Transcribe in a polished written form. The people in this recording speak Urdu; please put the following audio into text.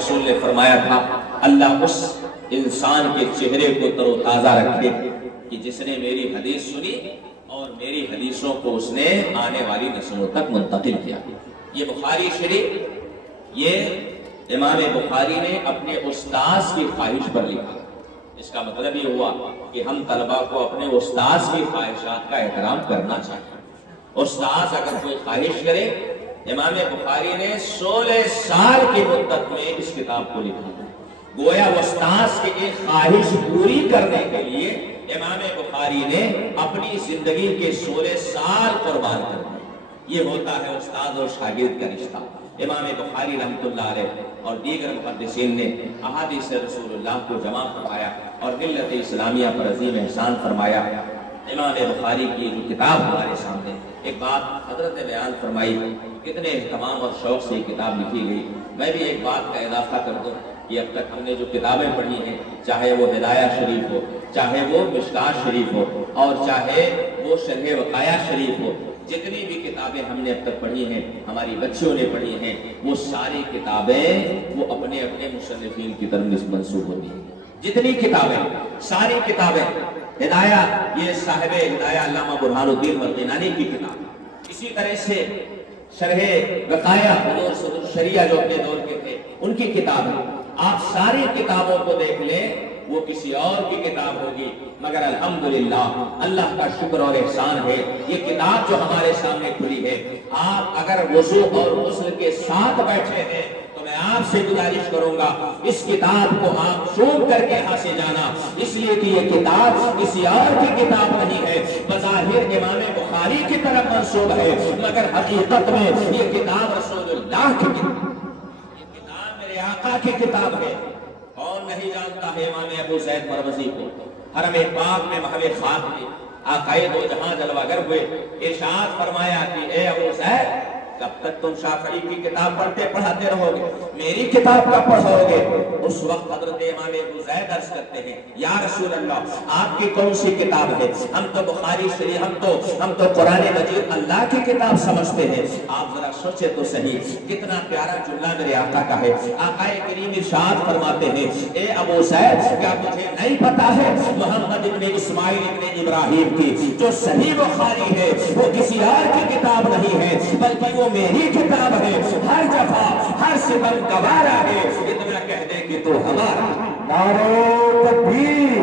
رسول نے فرمایا تھا اللہ اس انسان کے چہرے کو تر و تازہ رکھے کہ جس نے میری حدیث سنی اور میری حدیثوں کو اس نے آنے والی نسلوں تک منتقل کیا۔ یہ بخاری شریف یہ امام بخاری نے اپنے استاذ کی خواہش پر لکھا۔ اس کا مطلب یہ ہوا کہ ہم طلبہ کو اپنے استاذ کی خواہشات کا احترام کرنا چاہیے۔ استاذ اگر کوئی خواہش کرے، امام بخاری نے 16 سال کی مدت میں اس کتاب کو لکھا، گویا استاذ کی ایک خواہش پوری کرنے کے لیے امام بخاری نے اپنی زندگی کے 16 سال قربان کر دیے۔ یہ ہوتا ہے استاد اور شاگرد کا رشتہ۔ امام بخاری رحمۃ اللہ علیہ اور دیگر محدثین نے احادیث رسول اللہ کو جمع فرمایا اور ملت اسلامیہ پر عظیم احسان فرمایا۔ امام بخاری کی جو کتاب ہمارے سامنے، ایک بات حضرت نے بیان فرمائی، کتنے اہتمام اور شوق سے یہ کتاب لکھی گئی۔ میں بھی ایک بات کا اضافہ کر دوں کہ اب تک ہم نے جو کتابیں پڑھی ہیں، چاہے وہ ہدایہ شریف ہو، چاہے وہ مشکات شریف ہو، اور چاہے وہ شرح وقایہ شریف ہو، جتنی بھی کتابیں ہم نے اب تک پڑھی ہیں، ہماری بچیوں نے پڑھی ہیں، وہ ساری کتابیں وہ اپنے اپنے مصنفین کی طرف منسوب ہوتی ہیں۔ جتنی کتابیں، ساری کتابیں، ہدایہ یہ صاحب ہدایہ علامہ برہان الدین مرغینانی کی کتاب، اسی طرح سے شرح وقایہ حضور صدر الشریعہ جو اپنے دور کے تھے ان کی کتابیں، آپ ساری کتابوں کو دیکھ لیں، وہ کسی اور کی کتاب ہوگی، مگر الحمدللہ اللہ کا شکر اور احسان ہے یہ کتاب جو ہمارے سامنے کھلی ہے۔ آپ اگر وضو اور غسل کے ساتھ بیٹھے ہیں تو میں آپ سے گزارش کروں گا اس کتاب کو آپ چوم کر کے یہاں سے جانا، اس لیے کہ یہ کتاب کسی اور کی کتاب نہیں ہے، بظاہر امام بخاری کی طرف منسوب ہے، مگر حقیقت میں یہ کتاب رسول اللہ کی کتاب، یہ کتاب میرے آقا کی کتاب ہے۔ کون نہیں جانتا ہے امام ابو زید مروزی کو؟ حرم پاک میں محو خاک میں آقائے دو جہاں جلوگر ہوئے، ارشاد فرمایا کہ اے ابو زید کب تک تم شافعی کی کتاب پڑھتے پڑھاتے رہو گے، میری کتاب کب پڑھو گے؟ اس وقت حضرت امام ابو زید عرض کرتے ہیں یا رسول اللہ آپ کی کون سی کتاب ہے؟ ہم تو بخاری شریف، ہم تو قرآن مجید اللہ کی کتاب سمجھتے ہیں۔ آپ ذرا سوچے تو صحیح، کتنا پیارا جملہ میرے آقا کا ہے۔ آقا کریم ارشاد فرماتے ہیں اے ابو زید کیا تجھے نہیں پتا ہے محمد ابن اسماعیل ابن ابراہیم کی جو صحیح بخاری ہے وہ کسی اور کی کتاب نہیں ہے بلکہ وہ میری کتاب ہے، ہر جفا ہر ستم گوارا ہے، اتنا کہہ دے کہ تو ہمارا۔ نعرہ تکبیر،